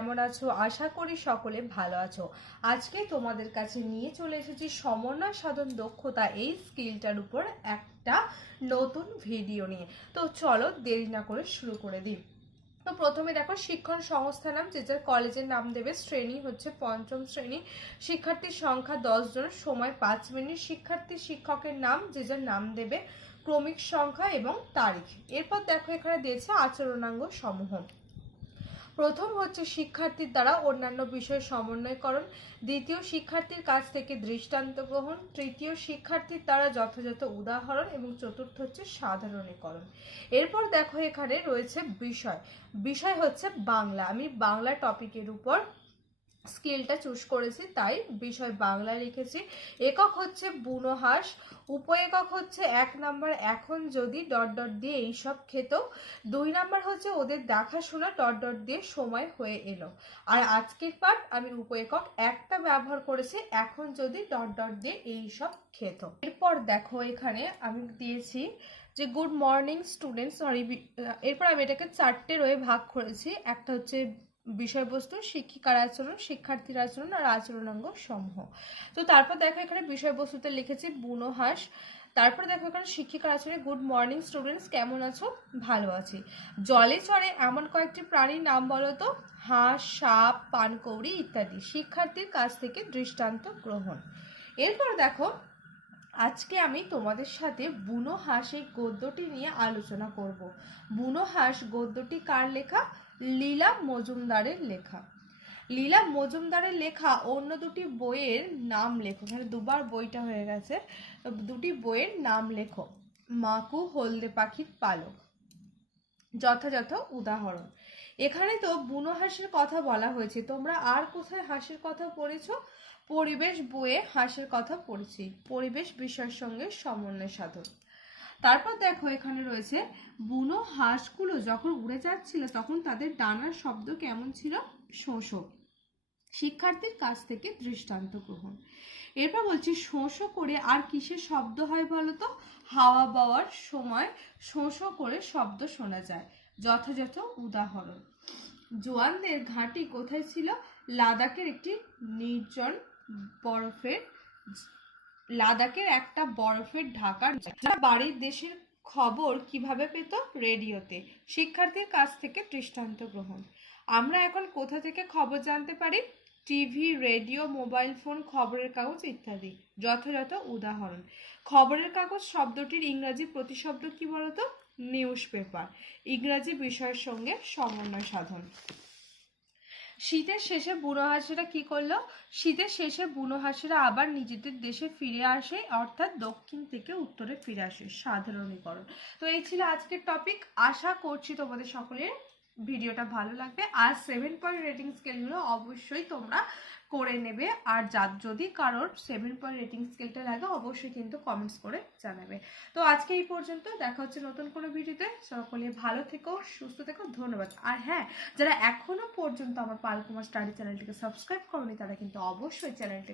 কেমন আছো? আশা করি সকলে ভালো আছো। আজকে তোমাদের কাছে নিয়ে চলে এসেছি সমন্বয় সাধন দক্ষতা এই স্কিলটার উপর একটা নতুন ভিডিও নিয়ে। তো চলো দেরি না করে শুরু করে দিই। তো প্রথমে দেখো শিক্ষণ সংস্থার নাম, যে যার কলেজের নাম দেবে। শ্রেণী হচ্ছে পঞ্চম শ্রেণী। শিক্ষার্থীর সংখ্যা 10 জন, সময় 5 মিনিট। শিক্ষার্থী শিক্ষকের নাম, যে যার নাম দেবে। ক্রমিক সংখ্যা এবং তারিখ। এরপর দেখো এখানে দিয়েছে আচরণাঙ্গ সমূহ। প্রথম হচ্ছে শিক্ষার্থীর দ্বারা অন্যান্য বিষয় সমন্বয়করণ। দ্বিতীয়, শিক্ষার্থীর কাছ থেকে দৃষ্টান্ত গ্রহণ। তৃতীয়, শিক্ষার্থীর দ্বারা যথাযথ উদাহরণ। এবং চতুর্থ হচ্ছে সাধারণীকরণ। এরপর দেখো এখানে রয়েছে বিষয়। বিষয় হচ্ছে বাংলা। আমি বাংলা টপিকের উপর স্কিলটা চুজ করেছি, তাই বিষয় বাংলা লিখেছি। একক হচ্ছে বুনো হাঁস। উপ একক হচ্ছে 1 নাম্বার এখন যদি ডট ডট দিয়ে এইসব খেত। 2 নাম্বার হচ্ছে ওদের দেখাশোনা ডট ডট দিয়ে সময় হয়ে এলো। আর আজকের পার্ট আমি উপ একক একটা ব্যবহার করেছি, এখন যদি ডট ডট দিয়ে এইসব খেত। এরপর দেখো এখানে আমি দিয়েছি যে গুড মর্নিং স্টুডেন্টস, সরি। এরপর আমি এটাকে 4টে রয়ে ভাগ করেছি। একটা হচ্ছে বিষয়বস্তু, শিক্ষিকার আচরণ, শিক্ষার্থীর আচরণ আর আচরণাঙ্গ সমূহ। তো তারপর দেখো এখানে বিষয়বস্তুতে লিখেছি বুনো হাঁস। তারপর দেখো এখানে শিক্ষিকার আচরণে গুড মর্নিং স্টুডেন্টস, কেমন আছো? ভালো আছি। জলে চড়ে এমন কয়েকটি প্রাণীর নাম বলো তো। হাঁস, সাপ, পানকৌড়ি ইত্যাদি। শিক্ষার্থীর কাছ থেকে দৃষ্টান্ত গ্রহণ। এরপর দেখো আজকে আমি তোমাদের সাথে বুনো হাঁস এই গদ্যটি নিয়ে আলোচনা করব। বুনো হাঁস গদ্যটি কার লেখা? লীলা মজুমদারের লেখা। লীলা মজুমদারের লেখা অন্য দুটি বইয়ের নাম লেখো। এখানে দুবার বইটা হয়ে গেছে, দুটি বইয়ের নাম লেখো। মাকু, হলদে পাখির পালক। যথাযথ উদাহরণ। এখানে তো বুনো হাঁসের কথা বলা হয়েছে, তোমরা আর কোথায় হাঁসের কথা পড়েছো? পরিবেশ বইয়ে হাঁসের কথা পড়েছি। পরিবেশ বিষয়ের সঙ্গে সমন্বয় সাধন। তারপর দেখো এখানে রয়েছে বুনো হাঁসগুলো যখন উড়ে যাচ্ছিল তখন তাদের ডানার শব্দ কেমন ছিল? শোঁ শোঁ। শিক্ষার্থীর কাছ থেকে দৃষ্টান্ত গ্রহণ। এরপর বলছি শোঁ শোঁ করে আর কিসের শব্দ হয় বলতো? হাওয়া বওয়ার সময় শোঁ শোঁ করে শব্দ শোনা যায়। যথাযথ উদাহরণ। জোয়ানদের ঘাঁটি কোথায় ছিল? লাদাখের একটি নির্জন বরফের লাদাখের একটা বরফের ঢাকার বাড়ির দেশের খবর কিভাবে পেত? রেডিওতে। শিক্ষার্থীর কাছ থেকে দৃষ্টান্ত গ্রহণ। আমরা এখন কোথা থেকে খবর জানতে পারি? টিভি, রেডিও, মোবাইল ফোন, খবরের কাগজ ইত্যাদি। যথাযথ উদাহরণ। খবরের কাগজ শব্দটির ইংরাজি প্রতিশব্দ কি বলতো? News paper. ইংরাজি বিষয়ের সঙ্গে সমন্বয় সাধন। শীতের শেষে বুনো হাঁসেরা কি করলো? শীতের শেষে বুনো হাঁসেরা আবার নিজেদের দেশে ফিরে আসে, অর্থাৎ দক্ষিণ থেকে উত্তরে ফিরে আসে। সাধারণীকরণ। তো এই ছিল আজকের টপিক। আশা করছি তোমাদের সকলের ভিডিওটা ভালো লাগবে। আর 7 পয়েন্ট রেটিং স্কেলগুলো অবশ্যই তোমরা করে নেবে। আর যদি কারোর 7 পয়েন্ট রেটিং স্কেলটা লাগে অবশ্যই কিন্তু কমেন্টস করে জানাবে। তো আজকে এই পর্যন্ত, দেখা হচ্ছে নতুন কোনো ভিডিওতে। সকলে ভালো থেকো, সুস্থ থেকো। ধন্যবাদ। আর হ্যাঁ, যারা এখনো পর্যন্ত আমার পালকুমার স্টাডি চ্যানেলটিকে সাবস্ক্রাইব করোনি তারা কিন্তু অবশ্যই চ্যানেলটি